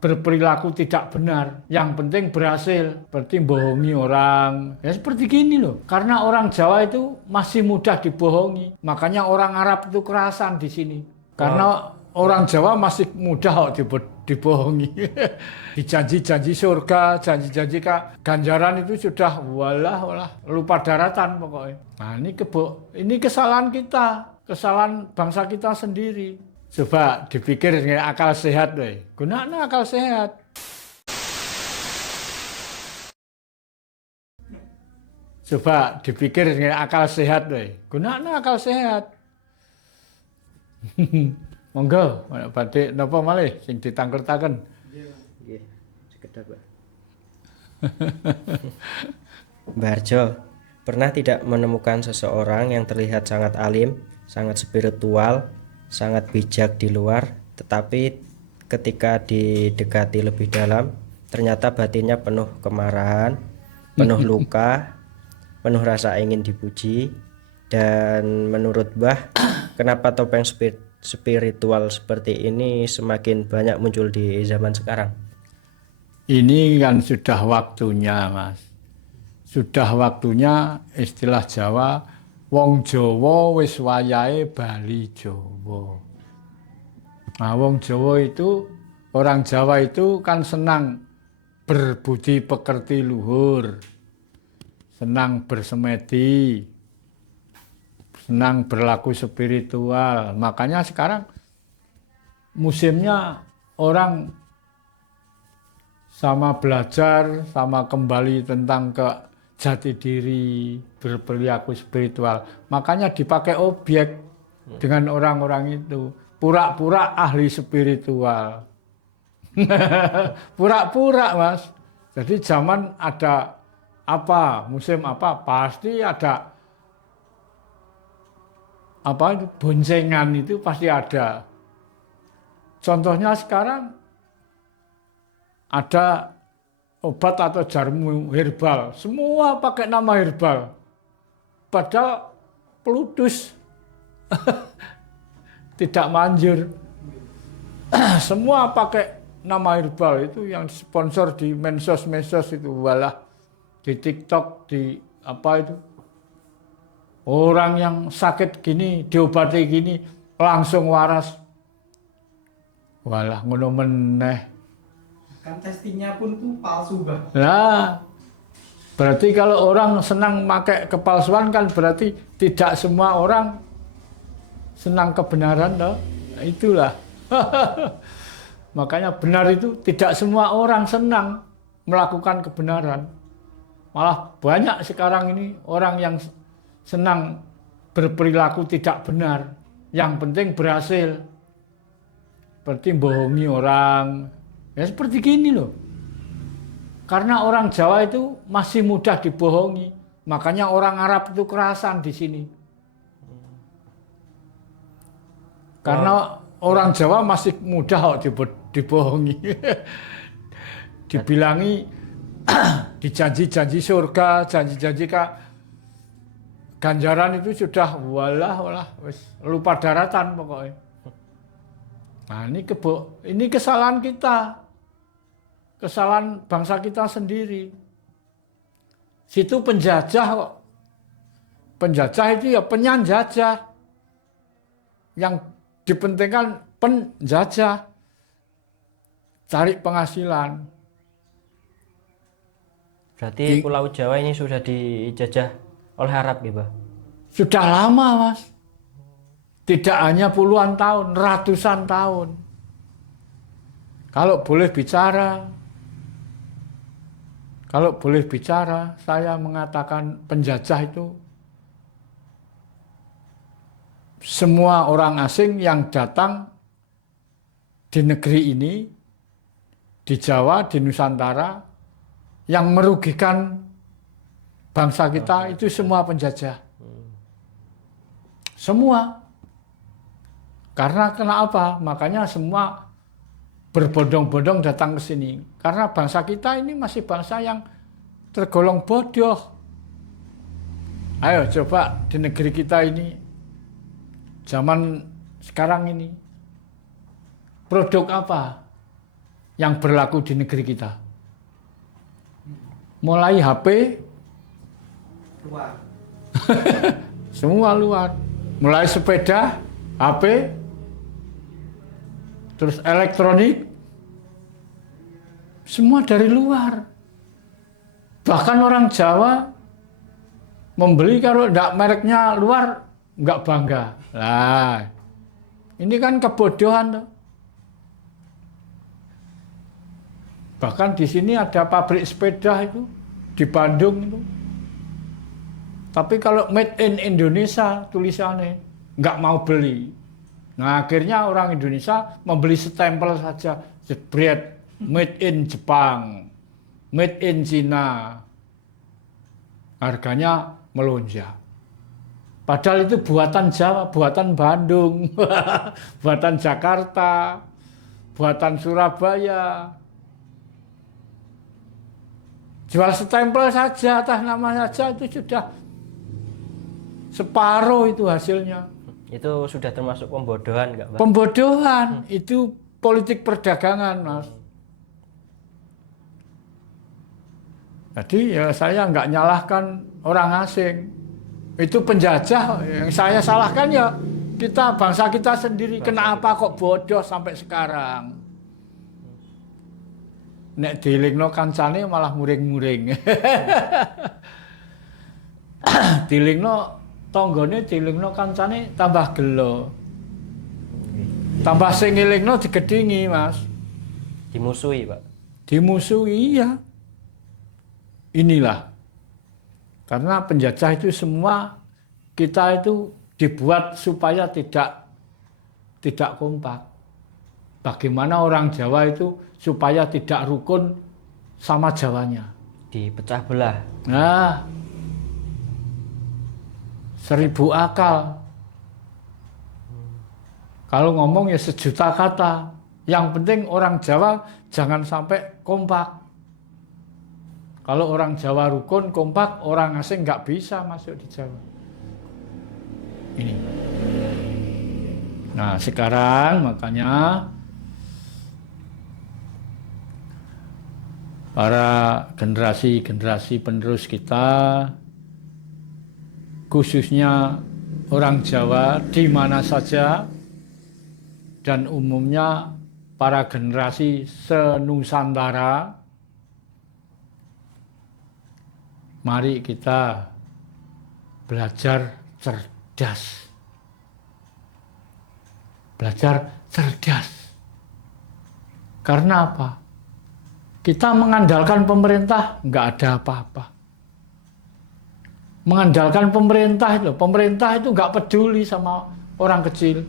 berperilaku tidak benar. Yang penting berhasil, berarti bohongi orang. Ya seperti gini loh. Karena orang Jawa itu masih mudah dibohongi. Makanya orang Arab itu kerasan di sini. Karena orang Jawa masih mudah kok dibohongi. Dijanji-janji surga, janji-janji ganjaran itu sudah walah lupa daratan pokoknya. Nah ini kesalahan kita, kesalahan bangsa kita sendiri. Coba dipikir dengan akal sehat, weh. Gunakan akal sehat. Coba dipikir dengan akal sehat, weh. Gunakan akal sehat. Monggo, badhe napa malih sing ditangker-taken. Nggih, sekedap, Pak. Mbah Harjo, pernah tidak menemukan seseorang yang terlihat sangat alim, sangat spiritual, sangat bijak di luar, tetapi ketika didekati lebih dalam, ternyata batinnya penuh kemarahan, penuh luka, penuh rasa ingin dipuji. Dan menurut Mbah, kenapa topeng spiritual seperti ini semakin banyak muncul di zaman sekarang? Ini kan sudah waktunya, Mas. Sudah waktunya istilah Jawa, wong Jawa wis wayahe bali Jawa. Nah, wong Jawa itu, orang Jawa itu kan senang berbudi pekerti luhur, senang bersemedi, senang berlaku spiritual. Makanya sekarang musimnya orang sama belajar, sama kembali tentang ke jati diri, berperilaku spiritual. Makanya dipakai objek dengan orang-orang itu. Pura-pura ahli spiritual. Pura-pura, Mas. Jadi zaman ada apa, musim apa, pasti ada apa itu, boncengan itu pasti ada. Contohnya sekarang ada obat atau jamu herbal, semua pakai nama herbal. Padahal peludus tidak manjur. Semua pakai nama herbal itu yang sponsor di medsos itu, walah di TikTok, di apa itu. Orang yang sakit gini diobati gini langsung waras. Walah ngono meneh. Kan testingnya pun tuh palsu, Bang. Nah, berarti kalau orang senang pakai kepalsuan kan berarti tidak semua orang senang kebenaran, toh. Nah, itulah. Makanya benar itu tidak semua orang senang melakukan kebenaran. Malah banyak sekarang ini orang yang senang berperilaku tidak benar. Yang penting berhasil. Seperti bohongi orang. Ya seperti gini loh. Karena orang Jawa itu masih mudah dibohongi. Makanya orang Arab itu kerasan di sini. Karena orang Jawa masih mudah kok dibohongi. Dibilangi dijanji-janji surga, janji-janji ganjaran itu sudah walah lupa daratan pokoknya. Nah, ini kesalahan kita. Kesalahan bangsa kita sendiri. Situ penjajah kok. Penjajah itu ya penyanjajah. Yang dipentingkan penjajah. Cari penghasilan. Berarti Pulau Jawa ini sudah dijajah oleh Arab, ya, Pak? Sudah lama, Mas. Tidak hanya puluhan tahun, ratusan tahun. Kalau boleh bicara, saya mengatakan penjajah itu semua orang asing yang datang di negeri ini, di Jawa, di Nusantara, yang merugikan bangsa kita itu semua penjajah. Semua. Karena kenapa? Makanya semua berbondong-bondong datang ke sini. Karena bangsa kita ini masih bangsa yang tergolong bodoh. Ayo coba di negeri kita ini, zaman sekarang ini, produk apa yang berlaku di negeri kita. Mulai HP, Luar. semua luar. Mulai sepeda, HP, terus elektronik, semua dari luar. Bahkan orang Jawa membeli kalau enggak mereknya luar, enggak bangga. Lah, ini kan kebodohan. Bahkan di sini ada pabrik sepeda itu, di Bandung itu. Tapi kalau made in Indonesia tulisannya, nggak mau beli. Nah akhirnya orang Indonesia membeli stempel saja, jebret, made in Jepang, made in Cina. Harganya melonjak. Padahal itu buatan Jawa, buatan Bandung, buatan Jakarta, buatan Surabaya. Jual stempel saja, atas nama saja itu sudah separuh itu hasilnya. Itu sudah termasuk pembodohan nggak, Pak? Pembodohan, itu politik perdagangan, Mas. Jadi ya saya nggak nyalahkan orang asing. Itu penjajah, yang saya salahkan ya kita, bangsa kita sendiri. Kenapa kok bodoh sampai sekarang? Nek dilingno kancane malah muring-muring. Dilingno tanggane, dilingno kancane tambah gelo. Tambah sing ngelingno digedhingi, Mas. Dimusuhi, Pak. Dimusuhi, iya. Inilah. Karena penjajah itu semua kita itu dibuat supaya tidak kompak. Bagaimana orang Jawa itu supaya tidak rukun sama Jawanya. Dipecah belah. Nah, 1000 akal. Kalau ngomong ya 1.000.000 kata. Yang penting orang Jawa jangan sampai kompak. Kalau orang Jawa rukun, kompak, orang asing nggak bisa masuk di Jawa. Ini. Nah, sekarang makanya para generasi penerus kita, khususnya orang Jawa di mana saja, dan umumnya para generasi senusantara, mari kita belajar cerdas. Belajar cerdas. Karena apa? Kita mengandalkan pemerintah, nggak ada apa-apa. Mengandalkan pemerintah itu nggak peduli sama orang kecil.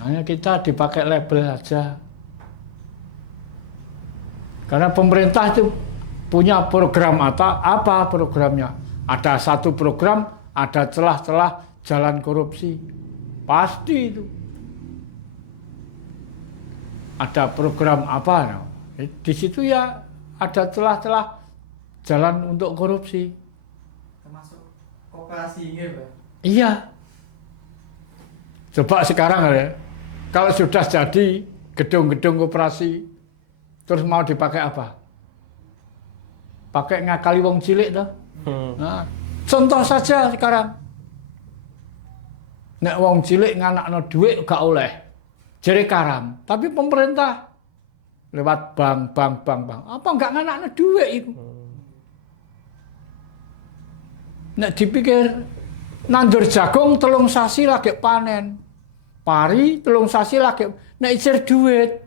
Hanya kita dipakai label aja. Karena pemerintah itu punya program apa programnya? Ada satu program, ada celah-celah jalan korupsi. Pasti itu. Ada program apa? Di situ ya ada celah-celah jalan untuk korupsi. Termasuk koperasi ini, Pak. Iya. Coba sekarang ya, kalau sudah jadi gedung-gedung koperasi, terus mau dipakai apa? Pakai ngakali wong cilik toh. Nah, contoh saja sekarang. Nek wong cilik nganakno duit gak oleh. Jere karam, tapi pemerintah lewat bank. Apa enggak nganakno duit itu? Nek dipikir nandur jagung 3 sasi lagi panen. Pari 3 sasi lagi nek ijar duit.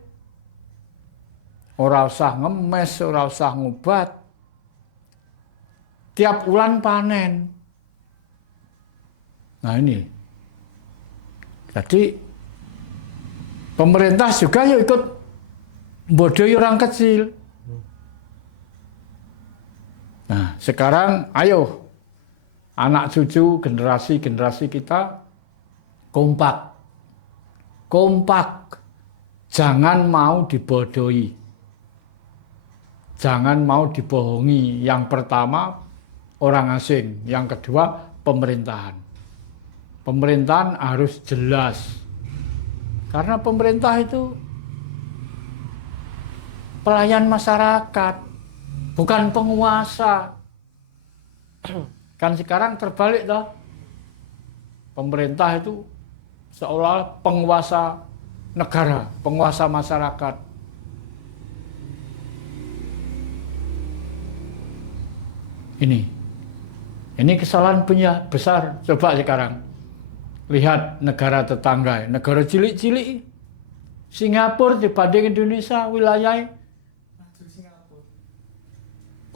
Ora usah ngemes, ora usah ngubat. Tiap bulan panen. Nah ini. Jadi pemerintah juga ya ikut bodohi orang kecil. Nah sekarang ayo anak cucu generasi kita kompak. Jangan mau dibodohi. Jangan mau dibohongi. Yang pertama orang asing, yang kedua pemerintahan. Pemerintahan harus jelas. Karena pemerintah itu pelayan masyarakat, bukan penguasa. Kan sekarang terbalik toh. Pemerintah itu seolah penguasa negara, penguasa masyarakat. Ini kesalahan punya besar. Coba sekarang lihat negara tetangga, negara cilik-cilik. Singapura dibanding Indonesia wilayahnya Maju Singapura.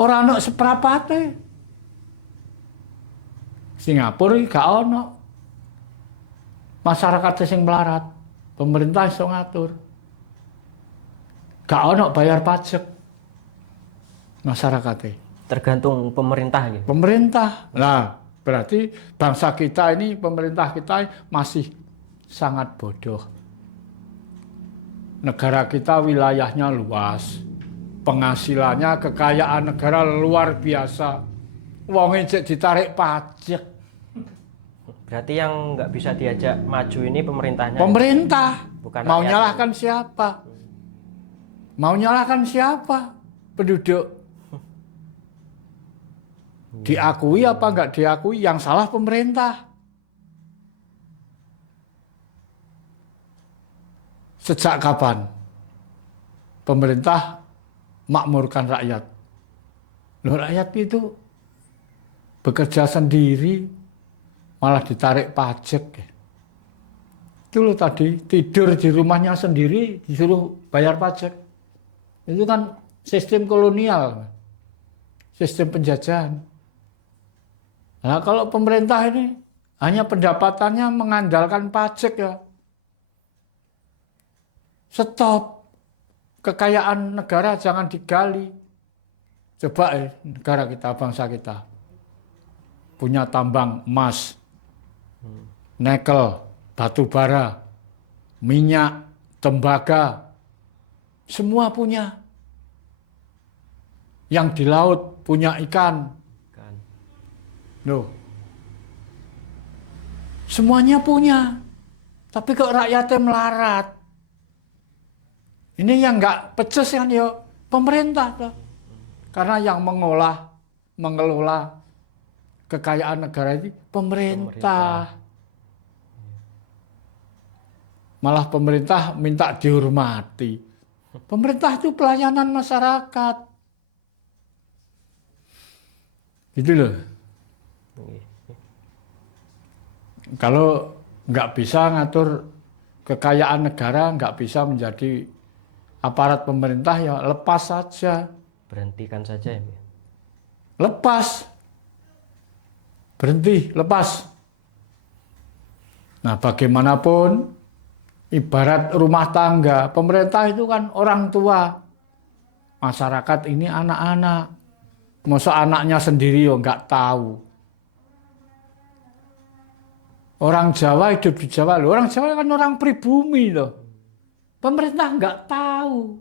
orang ono seprapate. Singapura gak ono. Masyarakat sing melarat, pemerintah iso ngatur. Gak ono bayar pajak. Masyarakatnya. Tergantung pemerintah gitu. Pemerintah. Nah, berarti bangsa kita ini, pemerintah kita masih sangat bodoh. Negara kita wilayahnya luas. Penghasilannya, kekayaan negara luar biasa. Wong cek ditarik pajak. Berarti yang nggak bisa diajak maju ini pemerintahnya. Pemerintah. Bukan Mau rakyat. nyalahkan siapa? Mau nyalahkan siapa? Penduduk. Diakui apa enggak diakui, yang salah pemerintah. Sejak kapan pemerintah makmurkan rakyat? Loh, rakyat itu bekerja sendiri, malah ditarik pajak. Itu loh tadi, tidur di rumahnya sendiri disuruh bayar pajak. Itu kan sistem kolonial, sistem penjajahan. Nah, kalau pemerintah ini hanya pendapatannya mengandalkan pajak ya. Stop. Kekayaan negara jangan digali. Coba negara kita, bangsa kita. Punya tambang emas, nikel, batu bara, minyak, tembaga. Semua punya. Yang di laut punya ikan. Kan. Loh. Semuanya punya. Tapi kok rakyatnya melarat. Ini yang nggak pecus kan ya pemerintah tuh. Karena yang mengelola kekayaan negara ini pemerintah. Malah pemerintah minta dihormati. Pemerintah itu pelayanan masyarakat. Gitu loh. Kalau nggak bisa ngatur kekayaan negara, nggak bisa menjadi aparat pemerintah, ya lepas saja. Berhentikan saja ya. Lepas. Berhenti, lepas. Nah, bagaimanapun, ibarat rumah tangga, pemerintah itu kan orang tua. Masyarakat ini anak-anak. Masa anaknya sendiri ya nggak tahu. Orang Jawa hidup di Jawa loh. Orang Jawa kan orang pribumi loh. Pemerintah nggak tahu.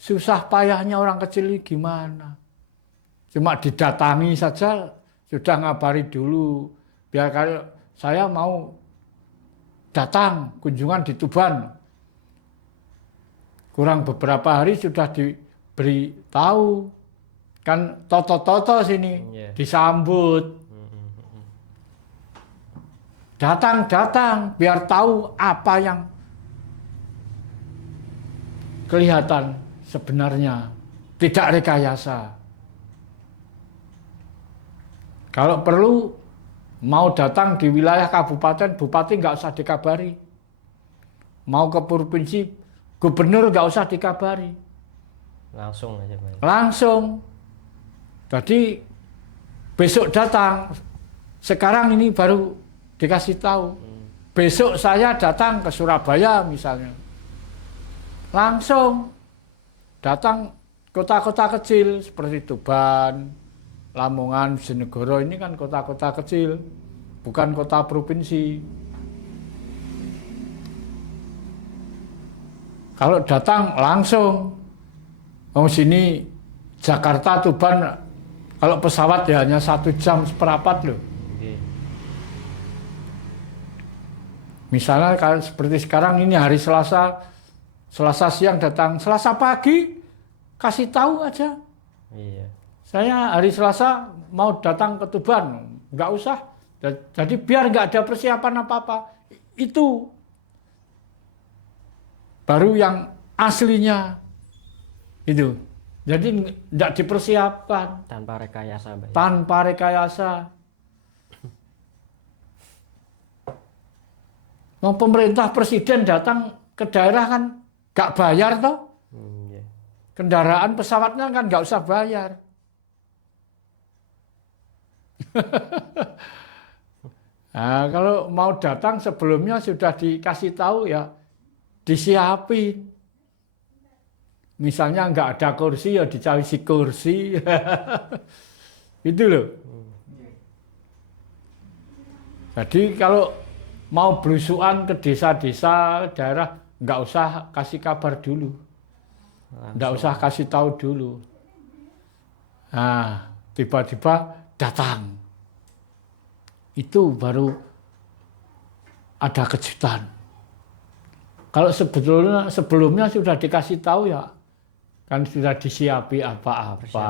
Susah payahnya orang kecil ini gimana. Cuma didatangi saja sudah ngabari dulu. Biar kalau saya mau datang kunjungan di Tuban. Kurang beberapa hari sudah diberi tahu. Kan toto-toto sini disambut. Datang biar tahu apa yang kelihatan sebenarnya, tidak rekayasa. Kalau perlu mau datang di wilayah kabupaten, bupati nggak usah dikabari. Mau ke provinsi, gubernur nggak usah dikabari. Langsung aja Pak. Langsung. Jadi besok datang. Sekarang ini baru dikasih tahu. Besok saya datang ke Surabaya misalnya. Langsung datang kota-kota kecil seperti Tuban, Lamongan, Bojonegoro, ini kan kota-kota kecil, bukan kota provinsi. Kalau datang langsung, oh sini Jakarta, Tuban, kalau pesawat ya hanya 1 jam seperempat loh. Misalnya kalau seperti sekarang ini hari Selasa, Selasa siang datang, Selasa pagi kasih tahu aja. Iya. Saya hari Selasa mau datang ke Tuban, nggak usah. Jadi biar nggak ada persiapan apa-apa. Itu baru yang aslinya. Itu. Jadi nggak dipersiapkan. Tanpa rekayasa, Mbak. Tanpa rekayasa. Mau pemerintah presiden datang ke daerah kan nggak bayar toh. Iya. Kendaraan pesawatnya kan nggak usah bayar. Nah, kalau mau datang sebelumnya sudah dikasih tahu ya disiapin. Misalnya nggak ada kursi ya dicari si kursi. Itu loh. Jadi kalau mau belusuan ke desa-desa, daerah, nggak usah kasih kabar dulu. Nggak usah kasih tahu dulu. Nah, tiba-tiba datang. Itu baru ada kejutan. Kalau sebelumnya sudah dikasih tahu ya, kan sudah disiapi apa-apa.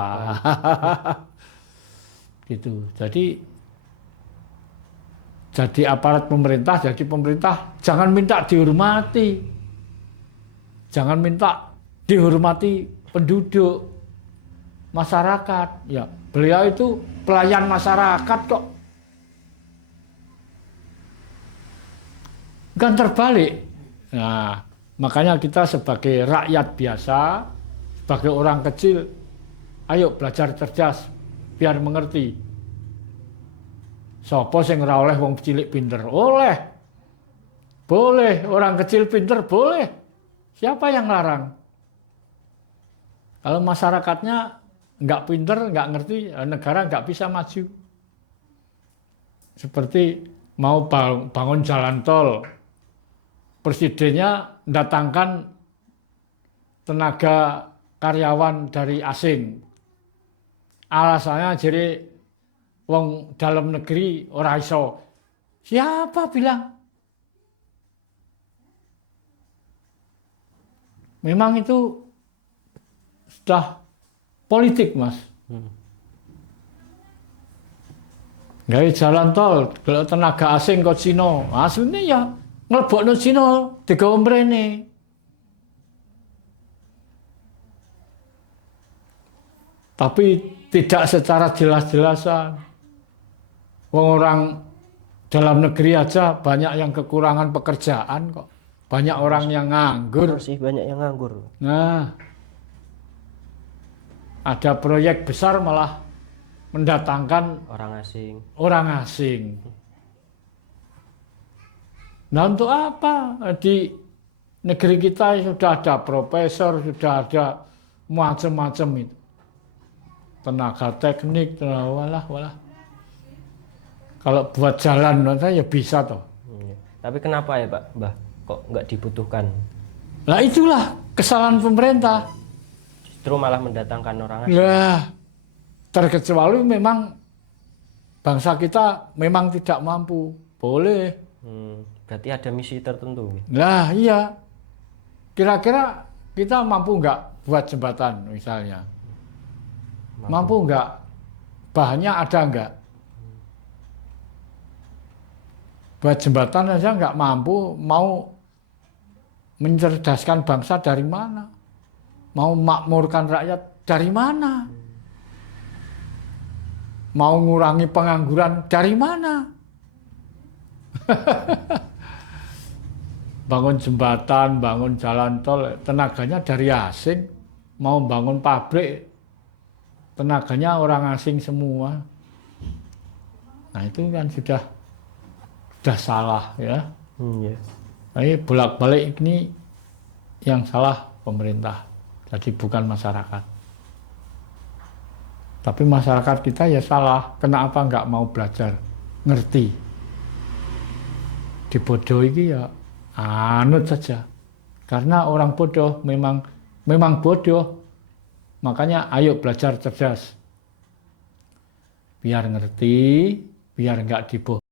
Gitu. Jadi aparat pemerintah, jadi pemerintah jangan minta dihormati. Jangan minta dihormati penduduk, masyarakat. Ya, beliau itu pelayan masyarakat kok. Kan terbalik. Nah, makanya kita sebagai rakyat biasa, sebagai orang kecil, ayo belajar cerdas, biar mengerti. Sopo sing ora oleh wong cilik pinter? Oleh. Boleh, orang kecil pinter boleh. Siapa yang larang? Kalau masyarakatnya nggak pinter, nggak ngerti, negara nggak bisa maju. Seperti mau bangun jalan tol, presidennya datangkan tenaga karyawan dari asing. Alasannya jadi wong dalam negeri ora iso. Siapa bilang? Memang itu sudah politik, Mas. Gawe jalan tol, kalau tenaga asing kok Cina, aslinya ya ngelebokno Cina digawe mrene. Tapi tidak secara jelas-jelasan. Orang dalam negeri aja banyak yang kekurangan pekerjaan kok. Banyak orang yang nganggur. Masih banyak yang nganggur. Nah, ada proyek besar malah mendatangkan orang asing. Nah, untuk apa? Di negeri kita sudah ada profesor, sudah ada macam-macam itu. Tenaga teknik, walah. Kalau buat jalan, ya bisa toh. Tapi kenapa ya Pak, Mbah, kok nggak dibutuhkan? Nah itulah kesalahan pemerintah. Justru malah mendatangkan orang asing. Ya, terkecuali memang bangsa kita memang tidak mampu. Boleh. Berarti ada misi tertentu. Nah iya. Kira-kira kita mampu nggak buat jembatan misalnya? Mampu nggak? Bahannya ada nggak? Buat jembatan aja nggak mampu, mau mencerdaskan bangsa dari mana? Mau makmurkan rakyat dari mana? Mau ngurangi pengangguran dari mana? Bangun jembatan, bangun jalan tol, tenaganya dari asing. Mau bangun pabrik, tenaganya orang asing semua. Nah itu kan sudah salah ya. Tapi bolak-balik ini yang salah pemerintah. Jadi bukan masyarakat. Tapi masyarakat kita ya salah. Kenapa nggak mau belajar, ngerti? Dibodohi ya anut saja. Karena orang bodoh memang bodoh. Makanya ayo belajar cerdas. Biar ngerti, biar nggak dibodohi.